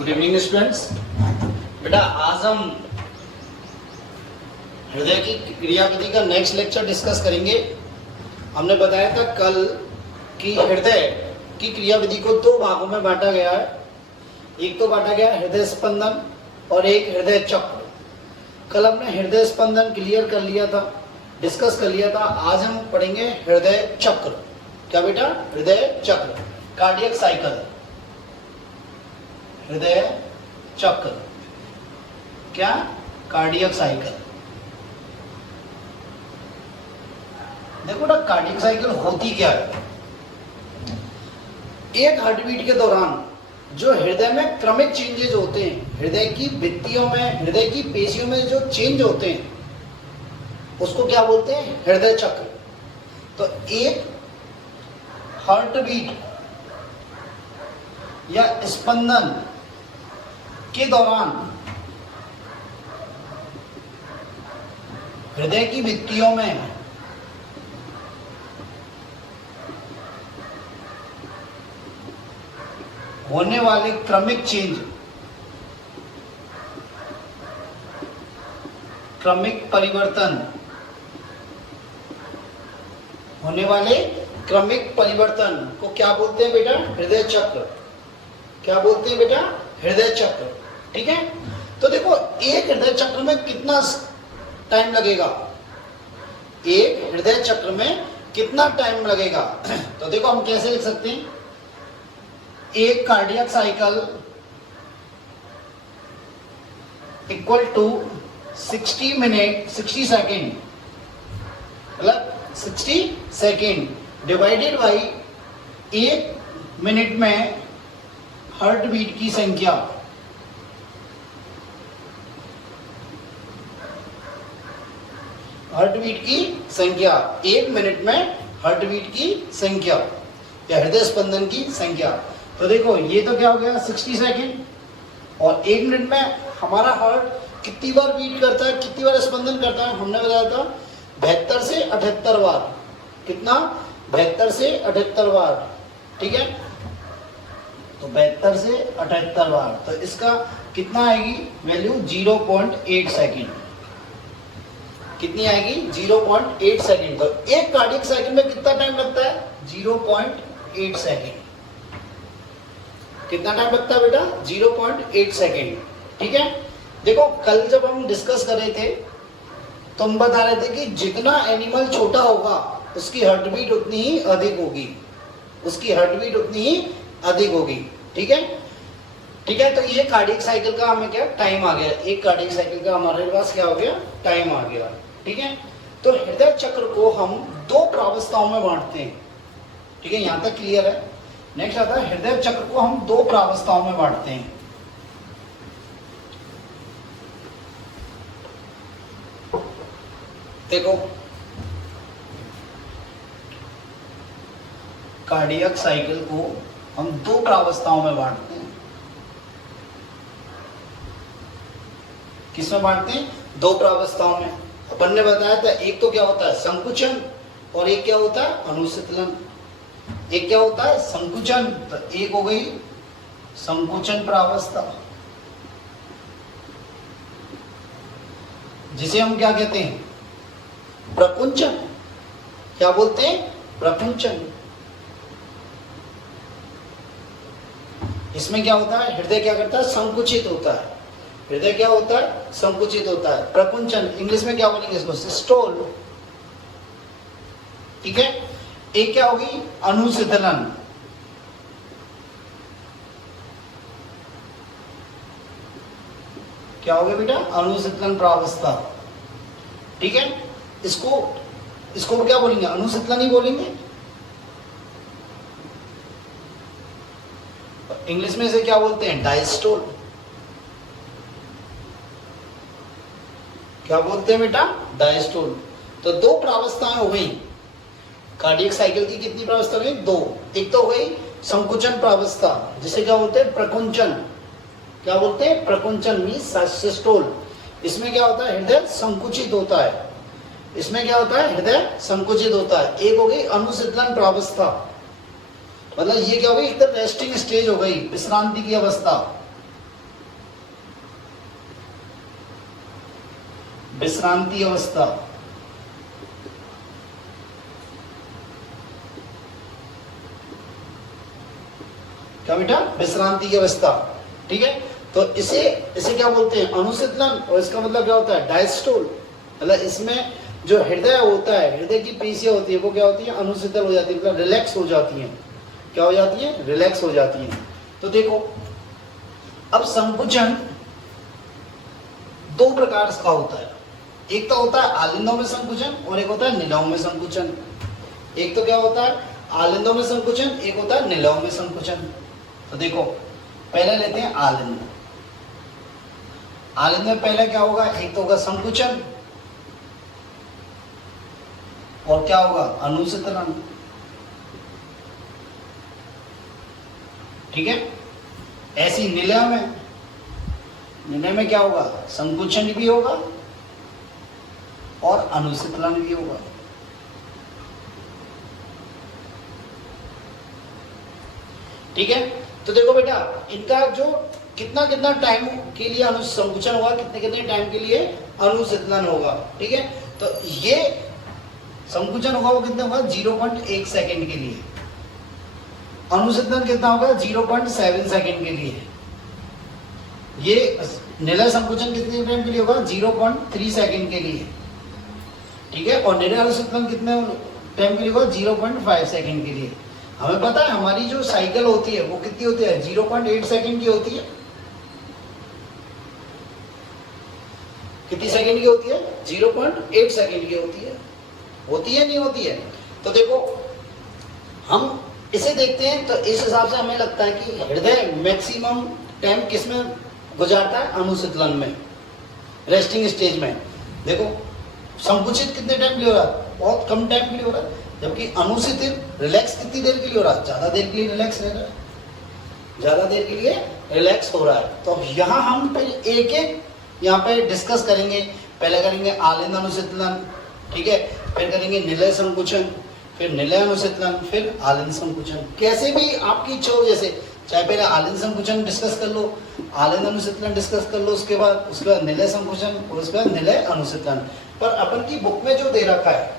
Good evening students. बेटा आज हम हृदय की क्रियाविधि का नेक्स्ट लेक्चर डिस्कस करेंगे। हमने बताया था कल कि हृदय की क्रियाविधि को दो भागों में बांटा गया है। एक तो बांटा गया हृदय स्पंदन और एक हृदय चक्र। कल हमने हृदय स्पंदन क्लियर कर लिया था, डिस्कस कर लिया था। आज हम पढ़ेंगे हृदय चक्र। क्या बेटा? हृदय चक्र, कार्डियक साइकिल, हृदय चक्र, क्या? Cardiac cycle. देखो ना, कार्डियक साइकिल होती क्या है? एक हार्टबीट के दौरान जो हृदय में क्रमिक चेंजेस होते हैं, हृदय की भित्तियों में, हृदय की पेशियों में जो चेंज होते हैं, उसको क्या बोलते हैं? हृदय चक्र। तो एक हार्टबीट या स्पंदन के दौरान हृदय की भित्तियों में होने वाले क्रमिक चेंज, क्रमिक परिवर्तन, होने वाले क्रमिक परिवर्तन को क्या बोलते हैं बेटा? हृदय चक्र। क्या बोलते हैं बेटा? हृदय चक्र। ठीक है। तो देखो, एक हृदय चक्र में कितना टाइम लगेगा? एक हृदय चक्र में कितना टाइम लगेगा? तो देखो, हम कैसे लिख सकते हैं? एक cardiac cycle equal to 60 minute 60 second, मतलब 60 सेकेंड डिवाइडेड बाई एक मिनट में हार्ट बीट की संख्या। हार्ट बीट की संख्या, एक मिनट में हार्ट बीट की संख्या या हृदय स्पंदन की संख्या। तो देखो, ये तो क्या हो गया? 60 सेकेंड। और एक मिनट में हमारा हार्ट कितनी बार बीट करता है, कितनी बार स्पंदन करता है? हमने बताया था 72 से 78 बार। कितना? 72 से 78 बार। ठीक है। तो 72 से 78 बार, तो इसका कितना आएगी वैल्यू? 0.8 सेकेंड। कितनी आएगी? 0.8 सेकेंड। तो एक कार्डियक साइकिल में कितना टाइम लगता है? 0.8 सेकेंड। कितना टाइम लगता है बेटा? 0.8 सेकेंड। ठीक है। देखो, कल जब हम डिस्कस कर रहे थे तो हम बता रहे थे कि जितना एनिमल छोटा होगा उसकी हार्टबीट उतनी ही अधिक होगी, उसकी हार्टबीट उतनी ही अधिक होगी। ठीक है। ठीक है। तो ये कार्डियक साइकिल का हमें क्या टाइम आ गया? एक कार्डियक साइकिल का हमारे पास क्या हो गया? टाइम आ गया। ठीक है। तो हृदय चक्र को हम दो प्रावस्थाओं में बांटते हैं। ठीक है, यहां तक क्लियर है। नेक्स्ट आता है, हृदय चक्र को हम दो प्रावस्थाओं में बांटते हैं। देखो, कार्डियक साइकिल को हम दो प्रावस्थाओं में बांटते हैं। किसमें बांटते हैं? दो प्रावस्थाओं में। अपन ने बताया था, एक तो क्या होता है? संकुचन, और एक क्या होता है? अनुशीतलन। एक क्या होता है? संकुचन। तो एक हो गई संकुचन प्रावस्था, जिसे हम क्या कहते हैं? प्रकुंचन। क्या बोलते हैं? प्रकुंचन। इसमें क्या होता है? हृदय क्या करता है? संकुचित होता है। हृदय क्या होता है? संकुचित होता है। प्रकुंचन, इंग्लिश में क्या बोलेंगे इसको? सिस्टोल। ठीक है। एक क्या होगी? अनुशीतलन। क्या हो गया बेटा? अनुशीतलन प्रावस्था। ठीक है। इसको क्या बोलेंगे? अनुशीतलन ही बोलेंगे। इंग्लिश में इसे क्या बोलते हैं? डायस्टोल। क्या बोलते हैं बेटा? डायस्टोल। तो दो प्रावस्थाएं हो गई कार्डियक साइकिल की। कितनी प्रावस्था हो गई? दो। एक तो हो गई संकुचन प्रावस्था, जिसे क्या बोलते हैं? प्रकुंचन। क्या बोलते हैं? प्रकुंचन मींस सिस्टोल। इसमें क्या होता है? हृदय संकुचित होता है। इसमें क्या होता है? हृदय संकुचित होता है। एक हो गई अनुशीतलन प्रावस्था, मतलब ये क्या हो गई? एकदम रेस्टिंग स्टेज हो गई, विश्रांति की अवस्था। विश्रांति अवस्था, क्या बेटा, विश्रांति की अवस्था। ठीक है, तो इसे क्या बोलते हैं, अनुशीतलन। और इसका मतलब क्या होता है, डायस्टोल। मतलब इसमें जो हृदय होता है, हृदय की पेशियां होती है, वो क्या होती है, अनुशीतल हो जाती है, मतलब रिलैक्स हो जाती है। क्या हो जाती है, रिलैक्स हो जाती है। तो देखो अब संकुचन दो प्रकार का होता है। एक तो होता है आलिंदों में संकुचन और एक होता है निलयों में संकुचन। एक तो क्या होता है आलिंदों में संकुचन, एक होता है निलयों में संकुचन। तो देखो पहले लेते हैं आलिंद। आलिंद में पहले क्या होगा, एक तो होगा संकुचन और क्या होगा, अनुशीतलन। ठीक है, ऐसी निलय में क्या होगा, संकुचन भी होगा और अनुशीतलन भी होगा। ठीक है, तो देखो बेटा इनका जो कितना टाइम के लिए संकुचन होगा, कितने टाइम के लिए अनुशीतलन होगा। ठीक है, तो ये संकुचन होगा वो कितना होगा, 0.1 सेकेंड के लिए। अनुशीतलन कितना होगा, 0.7 सेकेंड के लिए। ये निलय संकुचन कितने टाइम के लिए होगा, 0.3 सेकेंड के लिए। ठीक है, और निलय अनुशीतलन कितने टाइम के लिए होगा, 0.5 सेकेंड के लिए। हमें पता है हमारी जो साइकिल होती है वो कितनी होती है, 0.8 सेकेंड की होती है। कितनी सेकेंड की होती है, 0.8 सेकेंड की होती है नहीं होती है। तो देखो हम इसे देखते हैं तो इस हिसाब से हमें लगता है कि हृदय मैक्सिमम टाइम किस में गुजारता है, अनुशीतलन में, रेस्टिंग स्टेज में। देखो संकुचित कितने टाइम के लिए हो रहा है, बहुत कम टाइम के लिए हो रहा है, जबकि अनुशीतित रिलैक्स कितनी देर के लिए हो रहा है, ज्यादा देर के लिए रिलैक्स रह रहा है, ज्यादा देर के लिए रिलैक्स हो रहा है। तो यहाँ हम फिर एक यहाँ पे डिस्कस करेंगे। पहले करेंगे आलिंद अनुशीतलन, ठीक है, फिर करेंगे निलय संकुचन, फिर निलय अनुशीतलन, फिर आलिंद संकुचन। कैसे भी आपकी इच्छा हो, जैसे चाहे पहले आलिंद संकुचन डिस्कस कर लो, आलिंद अनुशीतलन डिस्कस कर लो, उसके बाद निलय संकुचन और उसके बाद निलय अनुशीतलन। पर अपन की बुक में जो दे रखा है,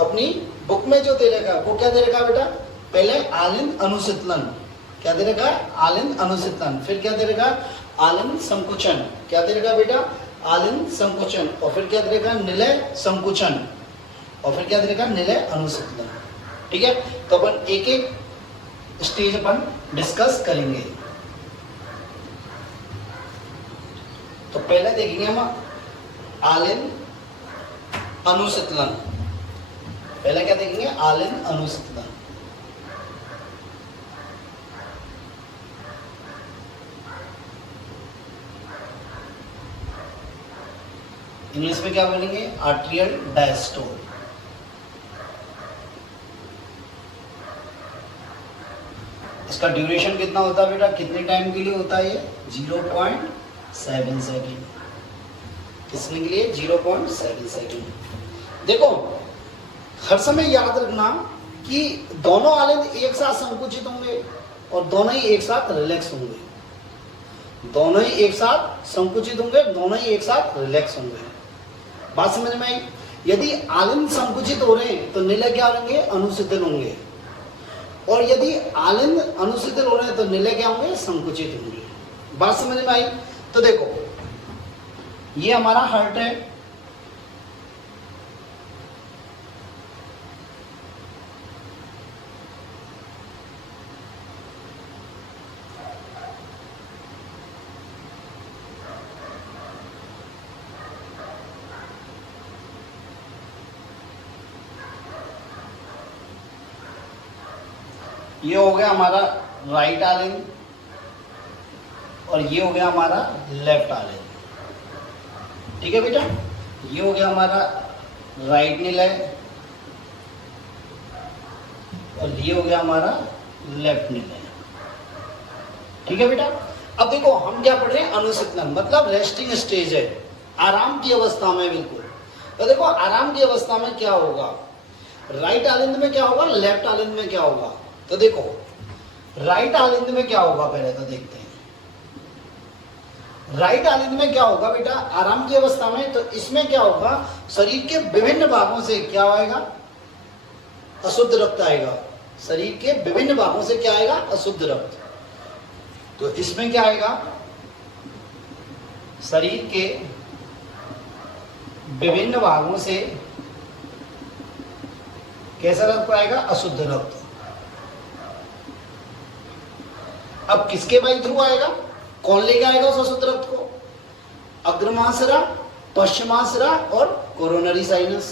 अपनी बुक में जो दे रखा है वो क्या दे रखा है बेटा, पहले आलिंद अनुशीतलन, क्या दे रखा है, आलिंद अनुशीतलन, फिर क्या दे रखा है, आलिंद संकुचन, क्या दे रखा है बेटा, आलिंद संकुचन, और फिर क्या दे रखा है, निलय संकुचन, और फिर क्या दे रखा है, निलय अनुशीतलन। ठीक है, तो अपन एक एक स्टेज अपन डिस्कस करेंगे। तो पहले देखेंगे हम आलिंद अनुशीतलन। पहले क्या देखेंगे, आलिंद अनुशीतलन। इंग्लिश में क्या बोलेंगे, आर्ट्रियल डायस्टोल। इसका ड्यूरेशन कितना होता है बेटा, कितने टाइम के लिए होता है ये, 0.7 सेकेंड। किसने के लिए, 0.7 सेकेंड। देखो हर समय याद रखना कि दोनों आलिंद एक साथ संकुचित होंगे और दोनों ही एक साथ रिलैक्स होंगे। दोनों ही एक साथ संकुचित होंगे, दोनों ही एक साथ रिलैक्स होंगे। बात समझ में आई। यदि आलिंद संकुचित हो रहे हैं तो निलय क्या होंगे, अनुशीतल होंगे, और यदि आलिंद अनुशीतल हो रहे हैं तो निलय क्या होंगे, संकुचित होंगे। बात समझ में आई। तो देखो ये हमारा हार्ट है, ये हो गया हमारा राइट आलिंद और ये हो गया हमारा लेफ्ट आलिंद। ठीक है बेटा, ये हो गया हमारा राइट निलय और ये हो गया हमारा लेफ्ट निलय। ठीक है बेटा। अब देखो हम क्या पढ़ रहे हैं, अनुशीतलन, मतलब रेस्टिंग स्टेज है, आराम की अवस्था में बिल्कुल। तो देखो आराम की अवस्था में क्या होगा, राइट आलिंद में क्या होगा, लेफ्ट आलिंद में क्या होगा। तो देखो राइट आलिंद में क्या होगा, पहले तो देखते हैं। राइट आलिंद में क्या होगा बेटा, आराम की अवस्था में, तो इसमें क्या होगा, शरीर के विभिन्न भागों से क्या आएगा, अशुद्ध रक्त आएगा। शरीर के विभिन्न भागों से क्या आएगा, अशुद्ध रक्त। तो इसमें क्या आएगा, शरीर के विभिन्न भागों से कैसा रक्त आएगा, अशुद्ध रक्त। अब किसके बाई थ्रू आएगा, कौन लेके आएगा उस अशुद्ध रक्त को, अग्रमाशरा, पश्चिमाशरा और कोरोनरी साइनस।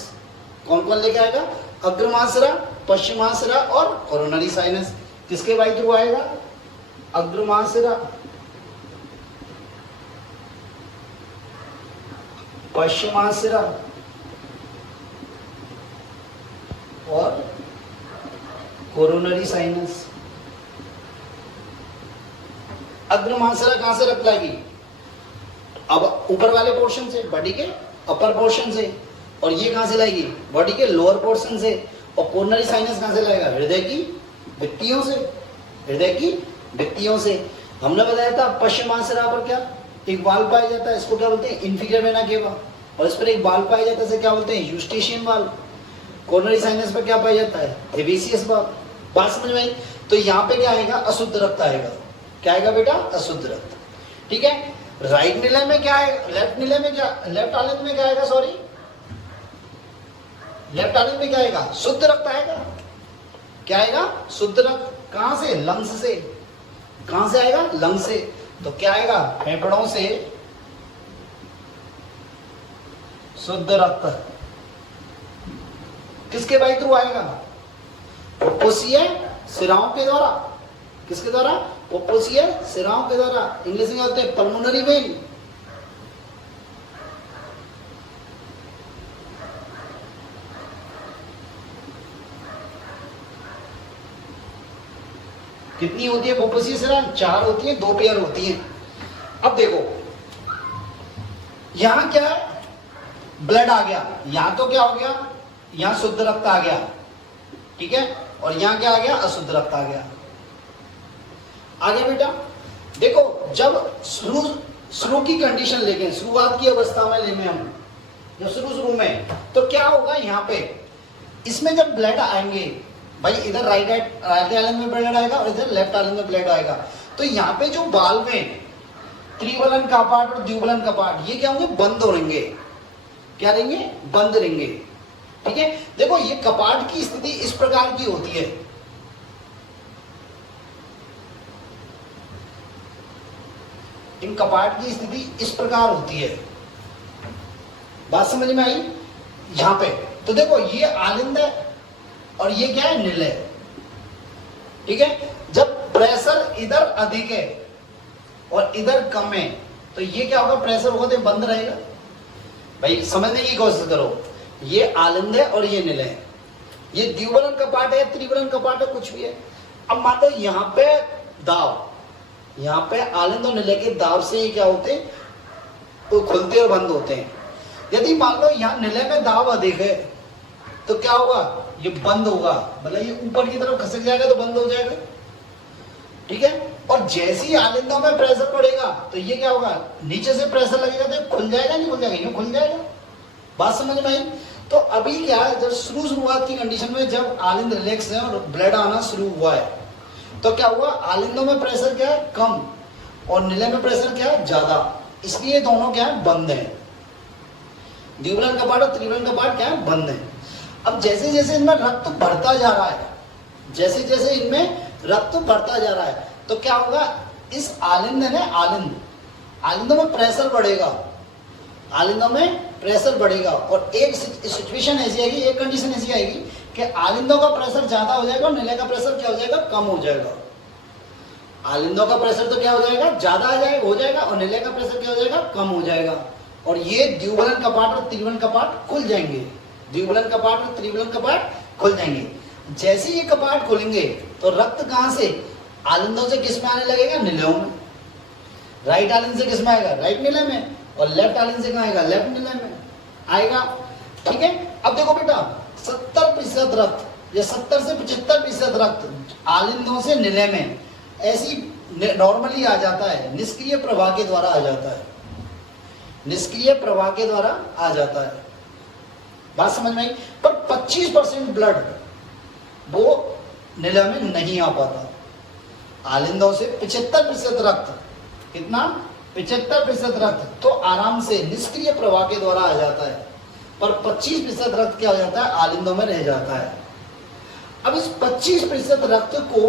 कौन कौन लेके आएगा, अग्रमाशरा, पश्चिमाशरा और कोरोनरी साइनस। किसके बाई थ्रू आएगा, अग्रमाशरा, पश्चिमाशरा और कोरोनरी साइनस। अग्रमाशरा कहां से रक्त लाएगी, अब ऊपर वाले पोर्शन से, बॉडी के अपर पोर्शन से, और ये कहां से लाएगी, बॉडी के लोअर पोर्शन से। और कोरोनरी साइनस कहां से लाएगा, हृदय की भित्तियों से, हृदय की भित्तियों से। हमने बताया था पश्चिमाशरा पर क्या, एक बाल पाया जाता है, इसको क्या बोलते हैं, इंफीरियर वेना केवा, और इस पर एक बाल पाया जाता है, इसे क्या बोलते हैं, यूस्टेशियन बाल। कोरोनरी साइनस पर क्या पाया जाता है, हेबेसियस बाल। बात समझ में आई। तो यहाँ पे क्या आएगा, अशुद्ध रक्त आएगा। क्या आएगा बेटा, अशुद्ध रक्त। ठीक है, राइट निलय में क्या आएगा, लेफ्ट निलय में क्या, लेफ्ट आलिंद में क्या आएगा, सॉरी, लेफ्ट आलिंद में क्या आएगा, शुद्ध रक्त आएगा। क्या आएगा, शुद्ध रक्त। कहां से, लंग्स से। कहां से आएगा, लंग्स से। तो क्या आएगा, फेफड़ों से शुद्ध रक्त। किसके बाई थ्रू आएगा, फुफ्फुसीय सिराओं के द्वारा। किसके द्वारा, फुफ्फुसीय सिराओं के द्वारा। इंग्लिश में होते हैं पल्मोनरी वेन। कितनी होती है फुफ्फुसीय सिरा, 4 होती है, 2 पेयर होती है। अब देखो यहां क्या है, ब्लड आ गया, यहां तो क्या हो गया, यहां शुद्ध रक्त आ गया, ठीक है, और यहां क्या आ गया, अशुद्ध रक्त आ गया। आगे बेटा देखो, जब शुरू की कंडीशन लेंगे, शुरुआत की अवस्था में लेंगे हम, जब शुरू में, तो क्या होगा, यहाँ पे इसमें जब ब्लड आएंगे भाई, इधर राइट आइलैंड में ब्लड आएगा और इधर लेफ्ट आइलैंड में ब्लड आएगा। तो यहाँ पे जो वाल्व है, त्रिवलन कपाट और द्विवलन कपाट, ये क्या होंगे, बंद हो रहेंगे। क्या रहेंगे, बंद रहेंगे। ठीक है, देखो ये कपाट की स्थिति इस प्रकार की होती है। इन कपाट की स्थिति इस प्रकार होती है। बात समझ में आई यहां पे। तो देखो ये आलिंद है और ये क्या है, निलय। ठीक है, जब प्रेशर इधर अधिक है और इधर कम है, तो ये क्या होगा, प्रेशर होगा तो बंद रहेगा। भाई समझने की कोशिश करो, ये आलिंद है और ये निलय है। ये द्विवलन कपाट है, त्रिवलन कपाट है, कुछ भी है। अब मान लो यहाँ पे दाब, यहाँ पे आलिंद और निलय के दाब से ये क्या होते हैं, तो खुलते और बंद होते हैं। यदि मान लो यहाँ निलय में दाब अधिक है, तो क्या होगा, ये बंद होगा, मतलब ये ऊपर की तरफ खसक जाएगा तो बंद हो जाएगा। ठीक है, और जैसे ही आलिंदों में प्रेशर पड़ेगा तो ये क्या होगा, नीचे से प्रेशर लगेगा तो खुल जाएगा, नहीं खुल जाएगा, ये खुल जाएगा। बात समझ में आई। तो अभी क्या है, जब शुरुआत की कंडीशन में जब आलिंद रिलैक्स है और ब्लड आना शुरू हुआ है, तो क्या हुआ, आलिंदों में प्रेशर क्या है, कम, और निलय में प्रेशर क्या है, ज्यादा। इसलिए दोनों क्या है, बंद है। द्विवलन कपाट और त्रिवलन कपाट क्या है, बंद है। अब जैसे जैसे इनमें रक्त बढ़ता जा रहा है, जैसे जैसे इनमें रक्त बढ़ता जा रहा है, तो क्या होगा, इस आलिंद ने आलिंदों में प्रेशर बढ़ेगा, आलिंदों में प्रेशर बढ़ेगा। और एक सिचुएशन ऐसी आएगी, एक कंडीशन ऐसी आएगी कि आलिंदों का प्रेशर ज्यादा हो जाएगा और निलय का प्रेशर क्या हो जाएगा, कम हो जाएगा। आलिंदों का प्रेशर तो क्या हो जाएगा, ज्यादा हो जाएगा, और निलय का प्रेशर क्या हो जाएगा, कम हो जाएगा। और ये द्विवलन कपाट और त्रिवलन कपाट खुल जाएंगे। द्विवलन कपाट और त्रिवलन कपाट खुल जाएंगे। जैसे ये कपाट खुलेंगे तो रक्त कहां से, आलिंदों से किस में आने लगेगा, निलयों में। राइट आलिंद से किस में आएगा, राइट निलय में, और लेफ्ट आलिंद से कहां आएगा, लेफ्ट निलय में आएगा। ठीक है, अब देखो बेटा 70% रक्त या 70 से 75% रक्त आलिंदों से निलय में, ऐसी नॉर्मली आ जाता है, निष्क्रिय प्रवाह के द्वारा आ जाता है, निष्क्रिय प्रवाह के द्वारा आ जाता है। बात समझ में आई? पर 25% ब्लड वो नीला में नहीं आ पाता। आलिंदों से 75% रक्त, कितना? 75% रक्त तो आराम से निष्क्रिय प्रवाह के द्वारा आ जाता है, पर 25% रक्त क्या हो जाता है? आलिंदों में रह जाता है। अब इस 25% रक्त को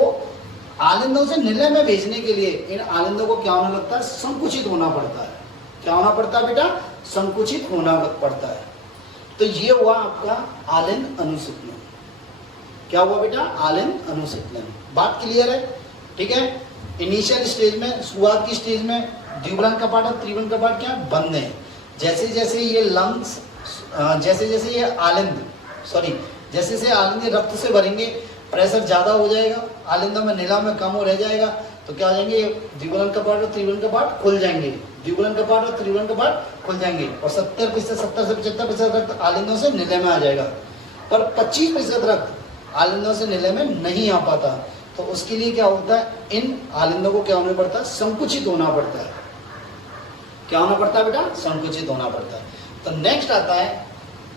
आलिंदों से नीले में भेजने के लिए इन आलिंदों को क्या होना लगता है? संकुचित होना पड़ता है। क्या होना पड़ता है बेटा? संकुचित होना पड़ता है। तो ये हुआ आपका आलिंद अनुसितलन। क्या हुआ बेटा? आलिंद अनुसितलन। बात क्लियर है? ठीक है। इनिशियल स्टेज में, शुरुआत की स्टेज में द्विबलन कपाट और त्रिबलन कपाट क्या बंद है। जैसे जैसे ये लंग्स, जैसे जैसे ये आलिंद, जैसे जैसे आलिंद रक्त से भरेंगे, प्रेशर ज्यादा हो जाएगा, आलिंदों में नीला में कम हो रह जाएगा, तो क्या हो जाएंगे? द्विबलन कपाट और त्रिबलन कपाट खुल जाएंगे, द्विबलन कपाट और त्रिबलन कपाट खुल जाएंगे, और 70 से 75% रक्त आलिंदों से नीले में आ जाएगा। पर 25% रक्त आलिंदों से नीले में नहीं आ पाता। तो उसके लिए क्या होता है? इन आलिंदों को क्या होना पड़ता है? संकुचित होना पड़ता है। क्या होना पड़ता है बेटा? संकुचित होना पड़ता है। तो नेक्स्ट आता है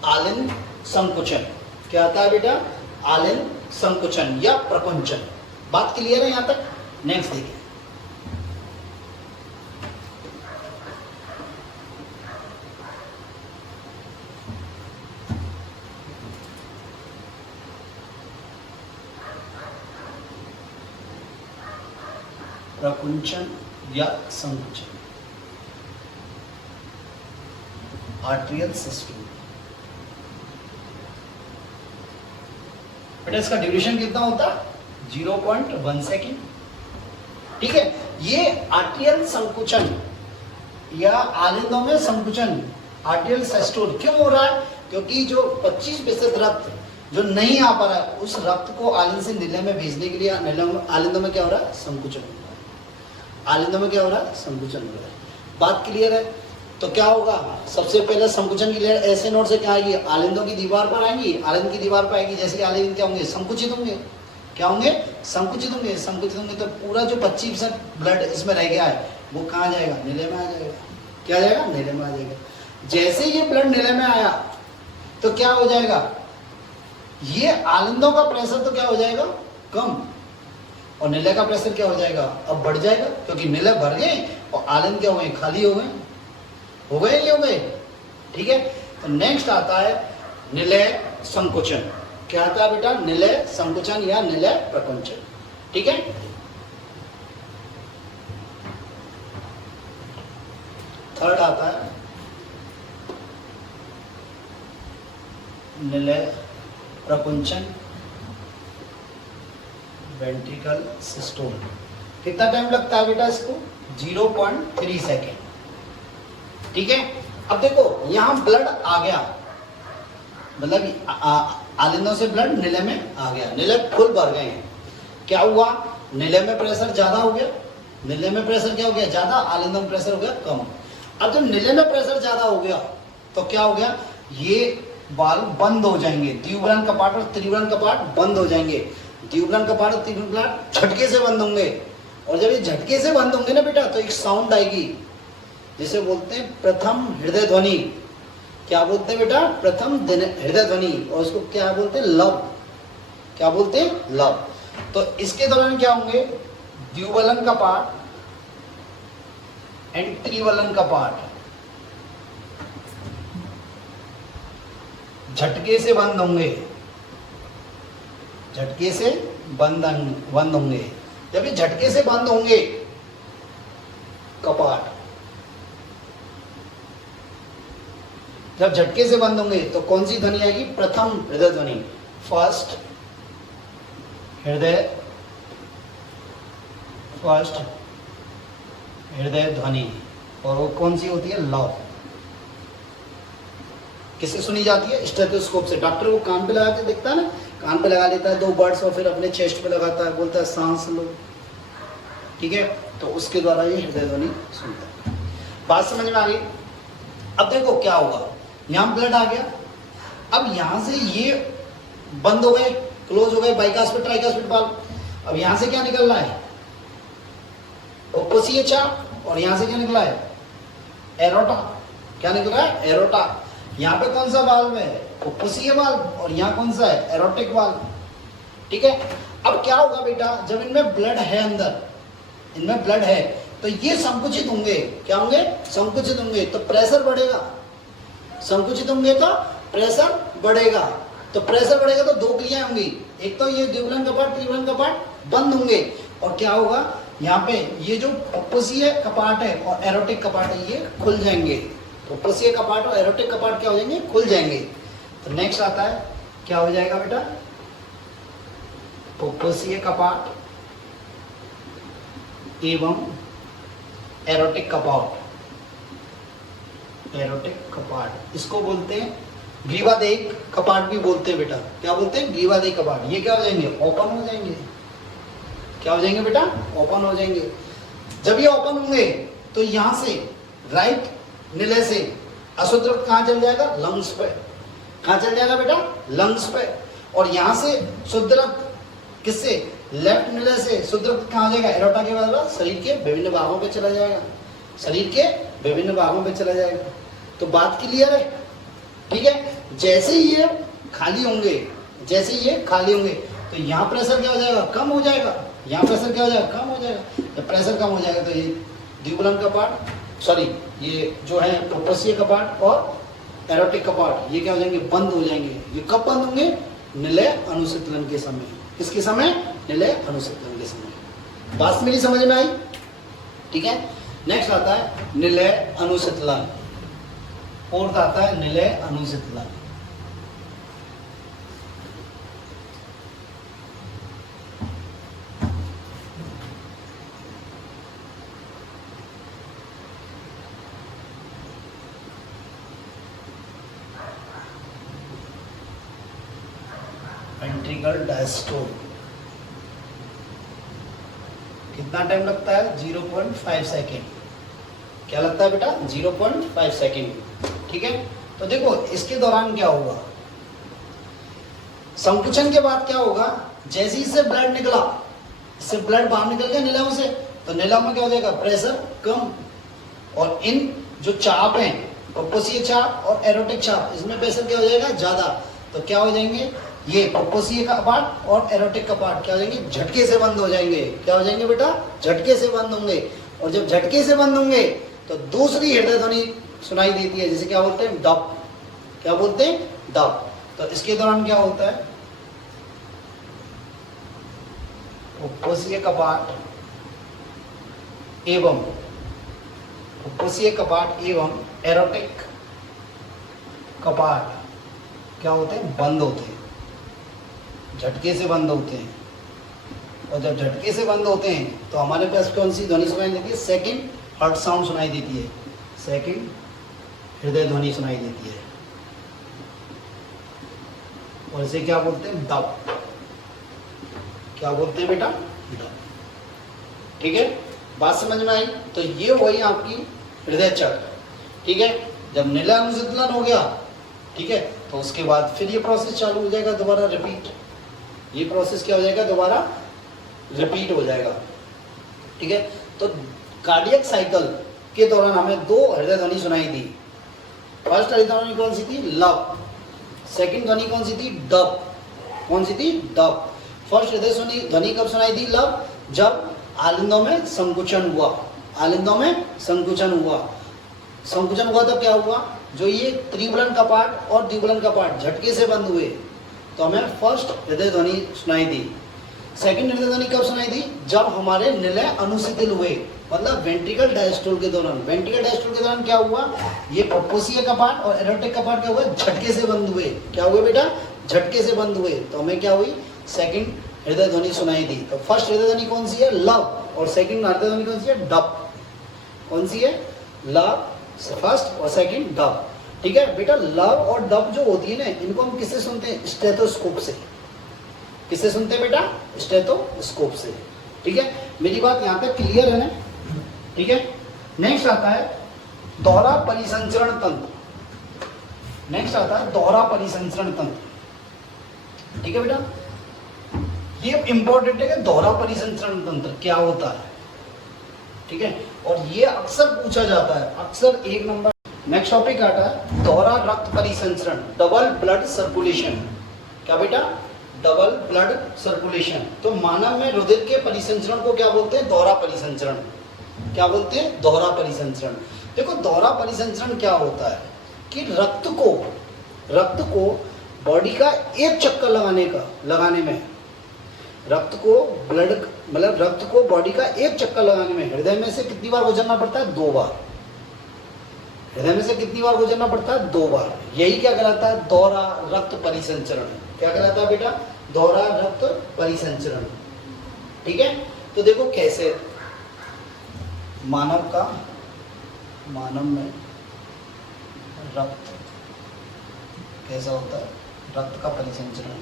आलिंद संकुचन। क्या आता है बेटा? आलिंद संकुचन या प्रकुंचन। बात क्लियर है यहां तक? नेक्स्ट देखिए, प्रकुंचन या संकुचन, आर्टरियल सिस्टम। बेटा इसका ड्यूरेशन कितना होता है? 0.1 सेकेंड। ठीक है। ये आर्टरियल संकुचन या आलिंदों में संकुचन, आर्टरियल सिस्टोल क्यों हो रहा है? क्योंकि जो 25% रक्त जो नहीं आ पा रहा है, उस रक्त को आलिंद से नीले में भेजने के लिए आलिंदों में क्या हो रहा है? संकुचन हो रहा है। आलिंदों में क्या हो रहा है? संकुचन हो रहा है। बात क्लियर है? तो क्या होगा? सबसे पहले संकुचन की लहर ऐसे नोट से क्या आएगी? आलिंदों की दीवार पर आएंगी, आलिंद की दीवार पर आएगी। जैसे आलिंद क्या होंगे? संकुचित होंगे। क्या होंगे? संकुचित होंगे। संकुचित होंगे तो पूरा जो 25% ब्लड इसमें रह गया है वो कहाँ जाएगा? नीले में आ जाएगा। क्या जाएगा? नीले में आ जाएगा। जैसे ये ब्लड नीले में आया तो क्या हो जाएगा? ये आलिंदों का प्रेशर तो क्या हो जाएगा? कम, और नीले का प्रेशर क्या हो जाएगा? अब बढ़ जाएगा, क्योंकि नीले भर गए और आलिंद क्या हो गए? खाली हो गए। हो गए नहीं हो गए? ठीक है। तो नेक्स्ट आता है निलय संकुचन। क्या आता है बेटा? निलय संकुचन या निलय प्रकुंचन। ठीक है। थर्ड आता है निलय प्रकुंचन, वेंट्रिकल सिस्टोल। कितना टाइम लगता है बेटा इसको? 0.3 सेकेंड। ठीक है। अब देखो यहां ब्लड आ गया, मतलब आलिंदों से ब्लड नीले में आ गया, नीले फुल भर गए हैं। क्या हुआ? नीले में प्रेशर ज्यादा हो गया। नीले में प्रेशर क्या हो गया? ज्यादा। आलिंदों में प्रेशर हो गया कम। अब जब नीले में प्रेशर ज्यादा हो गया तो क्या हो गया? ये वाल्व बंद हो जाएंगे। द्विबलन कपाट और त्रिबलन कपाट बंद हो जाएंगे। द्विबलन कपाट और त्रिबलन कपाट झटके से बंद होंगे, और जब ये झटके से बंद होंगे ना बेटा, तो एक साउंड आएगी जिसे बोलते हैं प्रथम हृदय ध्वनि। क्या बोलते हैं बेटा? प्रथम हृदय ध्वनि। और उसको क्या बोलते हैं? लब। क्या बोलते हैं? लब। तो इसके दौरान क्या होंगे? द्विबलन कपाट एंड त्रिबलन कपाट झटके से बंद होंगे। झटके से बंद होंगे। जब ये झटके से बंद होंगे कपाट, जब झटके से बंद होंगे तो कौन सी ध्वनि आएगी? प्रथम हृदय ध्वनि, फर्स्ट हृदय ध्वनि। और वो कौन सी होती है? लव। किससे सुनी जाती है? स्टेथोस्कोप से। डॉक्टर को कान पे लगा के देखता है ना, कान पे लगा लेता है 2 बर्ड्स और फिर अपने चेस्ट पे लगाता है, बोलता है सांस लो। ठीक है। तो उसके द्वारा ये हृदय ध्वनि सुनता है। बात समझ में आ गई? अब देखो क्या होगा, यहां ब्लड आ गया, अब यहां से ये बंद हो गए, क्लोज हो गए बाइकास्पिड ट्राइकास्पिड वाल्व। अब यहां से क्या निकलना है? उपकोषीय चाप और यहाँ से क्या निकला है, एरोटा। क्या निकल रहा है, एरोटा। यहाँ पे कौन सा वाल्व है, उपकोषीय वाल्व, और यहाँ कौन सा है, एरोटिक वाल्व। ठीक है। अब क्या होगा बेटा, जब इनमें ब्लड है, अंदर इनमें ब्लड है, तो ये संकुचित होंगे। क्या होंगे, संकुचित होंगे, तो प्रेशर बढ़ेगा। संकुचित होंगे तो प्रेशर बढ़ेगा। तो प्रेशर बढ़ेगा तो दो क्रियाएं होंगी, एक तो ये द्विबलन कपाट त्रिबलन कपाट बंद होंगे, और क्या होगा, यहाँ पे ये जो उपकोषीय कपाट है और एरोटिक कपाट है ये खुल जाएंगे। उपकोषीय कपाट और एरोटिक कपाट क्या हो जाएंगे, खुल जाएंगे। तो नेक्स्ट आता है, क्या हो जाएगा बेटा, उपकोषीय कपाट एवं एरोटिक कपाट। एरोटिक कपाट इसको बोलते हैं ग्रीवादेक कपाट भी बोलते हैं बेटा। क्या बोलते हैं, ग्रीवादेक कपाट। ये क्या हो जाएंगे, ओपन हो जाएंगे। क्या हो जाएंगे बेटा, ओपन हो जाएंगे। जब ये ओपन होंगे तो यहां से राइट निलय से अशुद्ध रक्त कहां चल जाएगा, लंग्स पे। कहां चल जाएगा बेटा, लंग्स पे। और यहां से शुद्ध रक्त किससे, लेफ्ट निलय से शुद्ध रक्त कहां जाएगा, एरोटा के बाद शरीर के विभिन्न भागों पे चला जाएगा। शरीर के विभिन्न भागों पे चला जाएगा। तो बात क्लियर है, ठीक है। जैसे ही ये खाली होंगे, जैसे ही ये खाली होंगे, तो यहाँ प्रेशर क्या हो जाएगा, कम हो जाएगा। यहाँ प्रेशर क्या हो जाएगा, कम हो जाएगा। जब प्रेशर कम हो जाएगा तो ये द्विबलन कपाट, सॉरी ये जो है उपकोषीय कपाट और एरोटिक कपाट, ये क्या हो जाएंगे, बंद हो जाएंगे। ये कब बंद होंगे, निलय अनुशीतलन के समय। किसके समय, निलय अनुशीतलन के समय। बात मेरी समझ में आई, ठीक है। नेक्स्ट आता है निलय अनुशीतलन। फोर्थ आता है निलय अनुशीतलन। Ventricle diastole. कितना टाइम लगता है, 0.5 सेकेंड। क्या लगता है बेटा, 0.5 सेकेंड। ठीक है। तो देखो इसके दौरान क्या होगा, संकुचन के बाद क्या होगा, जैसे ही इससे ब्लड निकला, इससे ब्लड बाहर निकल गया निलाओं से, तो निलाओं में क्या हो जाएगा, प्रेशर कम। और इन जो चाप हैं, उपकोषीय चाप और एरोटिक चाप, इसमें प्रेशर क्या हो जाएगा, ज्यादा। तो क्या हो जाएंगे, ये उपकोषीय कपाट और एरोटिक कपाट क्या हो जाएंगे, झटके से बंद हो जाएंगे। क्या हो जाएंगे बेटा, झटके से बंद होंगे। और जब झटके से बंद होंगे तो दूसरी हृदय ध्वनि सुनाई देती है, जिसे क्या बोलते हैं, डप। क्या बोलते हैं, डप। तो इसके दौरान क्या होता है, उपकोषीय कपाट एवं उपकोषीय कपाट एवं एरोटिक कपाट क्या होते हैं, बंद होते हैं, झटके से बंद होते हैं। और जब झटके से बंद होते हैं तो हमारे पास कौन सी ध्वनि सुनाई देती है, सेकंड हार्ट साउंड सुनाई देती है, सेकंड हृदय ध्वनि सुनाई देती है। और इसे क्या बोलते हैं, दप। क्या बोलते हैं बेटा, दप। ठीक है, बात समझ में आई। तो ये वही आपकी हृदय चक्र। ठीक है, जब निलय अनुशीतलन हो गया, ठीक है, तो उसके बाद फिर ये प्रोसेस चालू हो जाएगा, दोबारा रिपीट। ये प्रोसेस क्या हो जाएगा, दोबारा रिपीट हो जाएगा। ठीक है। तो कार्डियक साइकिल के दौरान हमें दो हृदय ध्वनि सुनाई दी। फर्स्ट हृदय ध्वनि कौन सी थी, लव। सेकंड ध्वनि कौन सी थी, डब। कौन सी थी, डब। फर्स्ट हृदय ध्वनि कब सुनाई दी, लव, जब आलिंदों में संकुचन हुआ। आलिंदों में संकुचन हुआ। संकुचन हुआ तब क्या हुआ, जो ये त्रिबलन कपाट और द्विबलन कपाट झटके से बंद हुए, तो हमें फर्स्ट हृदय ध्वनि सुनाई दी। सेकंड हृदय ध्वनि कब सुनाई दी, जब हमारे निलय अनुशीतल हुए, मतलब वेंट्रिकल डायस्टोल के दौरान। वेंट्रिकल डायस्टोल के दौरान क्या हुआ, ये उपकोषीय कपाट और एरोटिक कपाट क्या हुआ, झटके से बंद हुए। क्या हुए बेटा, झटके से बंद हुए। तो हमें क्या हुई, सेकंड हृदय ध्वनि सुनाई दी। तो फर्स्ट हृदय ध्वनि कौन सी है, लव, और सेकंड हृदय ध्वनि कौन सी है, डब। कौन सी है, लव फर्स्ट और सेकंड डब। ठीक है बेटा, लव और डब जो होती है ना, इनको हम किससे सुनते हैं, स्टेथोस्कोप से। किससे सुनते हैं बेटा, स्टेथोस्कोप से। ठीक है, मेरी बात यहाँ पे क्लियर है ना। ठीक है, नेक्स्ट आता है दोहरा परिसंचरण तंत्र। नेक्स्ट आता है दोहरा परिसंचरण तंत्र। ठीक है बेटा, ये इंपॉर्टेंट है कि दोहरा परिसंचरण तंत्र क्या होता है। ठीक है, और ये अक्सर पूछा जाता है, अक्सर 1 नंबर। नेक्स्ट टॉपिक आता है दोहरा रक्त परिसंचरण, डबल ब्लड सर्कुलेशन। क्या बेटा? Double blood circulation. तो मानव में रुधिर के परिसंचरण को क्या बोलते हैं? दोहरा परिसंचरण। क्या बोलते हैं? दोहरा परिसंचरण। देखो दोहरा परिसंचरण क्या होता है कि रक्त को बॉडी का एक चक्कर लगाने में रक्त को बॉडी का एक चक्कर लगाने में हृदय में से कितनी बार गुजरना पड़ता है? 2 बार। हृदय में से कितनी बार गुजरना पड़ता है? 2 बार। यही क्या कहलाता है? दोहरा रक्त परिसंचरण। क्या कहलाता है बेटा? दोहरा रक्त परिसंचरण। ठीक है, तो देखो कैसे मानव में रक्त कैसा होता है? रक्त का परिसंचरण,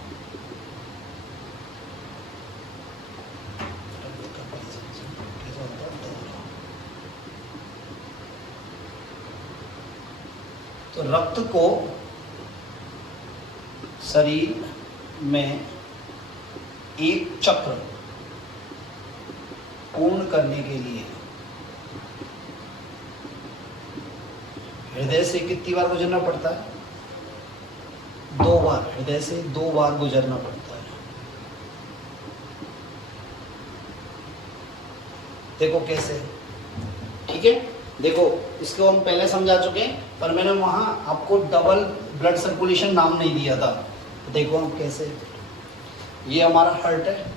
कैसा होता है? दोहरा। तो रक्त को शरीर में एक चक्र पूर्ण करने के लिए हृदय से कितनी बार गुजरना पड़ता है? 2 बार। हृदय से 2 बार गुजरना पड़ता है। देखो कैसे, ठीक है। देखो इसको हम पहले समझा चुके हैं, पर मैंने वहां आपको डबल ब्लड सर्कुलेशन नाम नहीं दिया था। देखो हम कैसे, ये हमारा हार्ट है,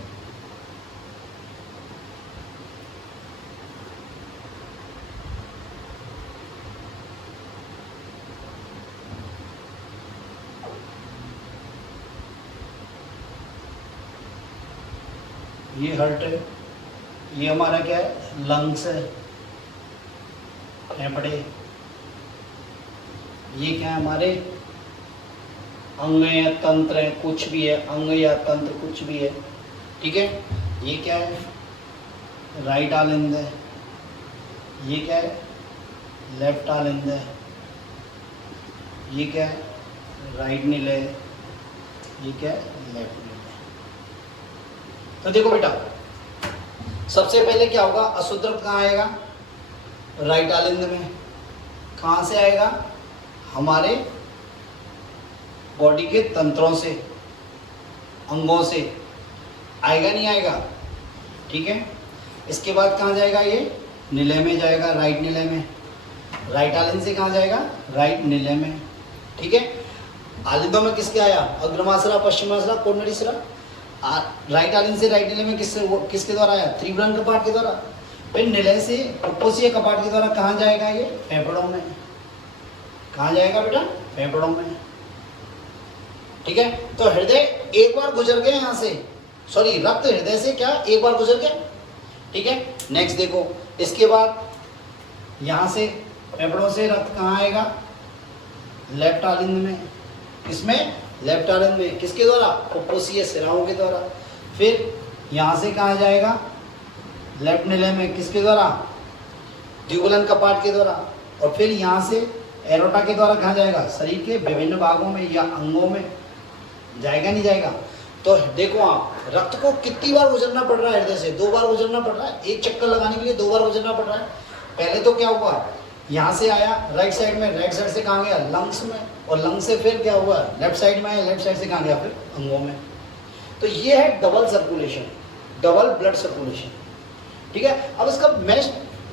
ये हार्ट है, ये हमारा क्या है? लंग्स है, फेफड़े। ये क्या है? हमारे अंग या तंत्र है, कुछ भी है, अंग या तंत्र कुछ भी है, ठीक है। ये क्या है? राइट आलिंद है। ये क्या है? लेफ्ट आलिंद है। ये क्या है? राइट निलय। ये क्या है? लेफ्ट निलय। तो देखो बेटा, सबसे पहले क्या होगा? अशुद्ध रक्त कहाँ आएगा? राइट आलिंद में। कहाँ से आएगा? हमारे बॉडी के तंत्रों से, अंगों से। आएगा नहीं आएगा? ठीक है। इसके बाद कहाँ जाएगा? ये निलय में जाएगा, राइट निलय में। राइट आलिंद से कहाँ जाएगा? राइट निलय में। ठीक है। आलिंदों में किसके आया? अग्रमाशरा, पश्चिमाशरा, कोर्नरीशरा। राइट आलिंद से राइट निलय में किसके द्वारा आया? त्रिभुवन कपाट के द्वारा। फिर निलय से उपकोषीय कपाट के द्वारा कहाँ जाएगा? ये फेफड़ों में। कहाँ जाएगा बेटा? फेफड़ों में। ठीक है। तो हृदय एक बार गुजर गए यहाँ से, सॉरी रक्त हृदय से क्या एक बार गुजर गया। ठीक है। नेक्स्ट देखो, इसके बाद यहाँ से फेफड़ों से रक्त कहाँ आएगा? लेफ्ट आलिंद में। किसमें? लेफ्ट आलिंद में। किसके द्वारा? उपकोषीय शिराओं के द्वारा। फिर यहाँ से कहाँ जाएगा? लेफ्ट निलय में। किसके द्वारा? द्विबुलन कपाट के द्वारा। और फिर यहाँ से एरोटा के द्वारा कहाँ जाएगा? शरीर के विभिन्न भागों में या अंगों में। जाएगा नहीं जाएगा? तो देखो आप, रक्त को कितनी बार गुजरना पड़ रहा है? हृदय से 2 बार गुजरना पड़ रहा है। एक चक्कर लगाने के लिए 2 बार गुजरना पड़ रहा है। पहले तो क्या हुआ? यहाँ से आया राइट साइड में, राइट साइड से कहाँ गया? लंग्स में। और लंग्स से फिर क्या हुआ? लेफ्ट साइड में आया, लेफ्ट साइड से कहाँ गया? फिर अंगों में। तो ये है double circulation, double blood circulation. ठीक है। अब इसका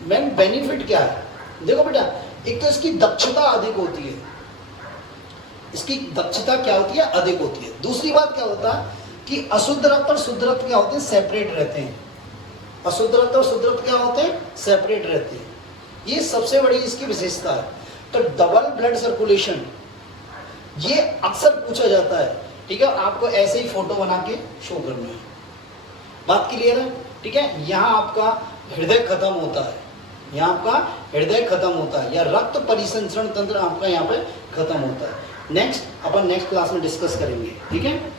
मेन बेनिफिट क्या है? देखो बेटा, एक तो इसकी दक्षता अधिक होती है। इसकी दक्षता क्या होती है? अधिक होती है। दूसरी बात क्या होता है कि अशुद्ध रक्त और शुद्ध रक्त क्या होते हैं? सेपरेट रहते हैं। अशुद्ध रक्त और शुद्ध रक्त क्या होते हैं? सेपरेट रहते हैं। ये सबसे बड़ी इसकी विशेषता है। तो डबल ब्लड सर्कुलेशन ये अक्सर पूछा जाता है। ठीक है। आपको ऐसे ही फोटो बना के शो करना है। बात क्लियर है? ठीक है। यहाँ आपका हृदय खत्म होता है, यहाँ आपका हृदय खत्म होता है, या रक्त परिसंचरण तंत्र आपका यहाँ पे खत्म होता है। नेक्स्ट अपन नेक्स्ट क्लास में डिस्कस करेंगे। ठीक है।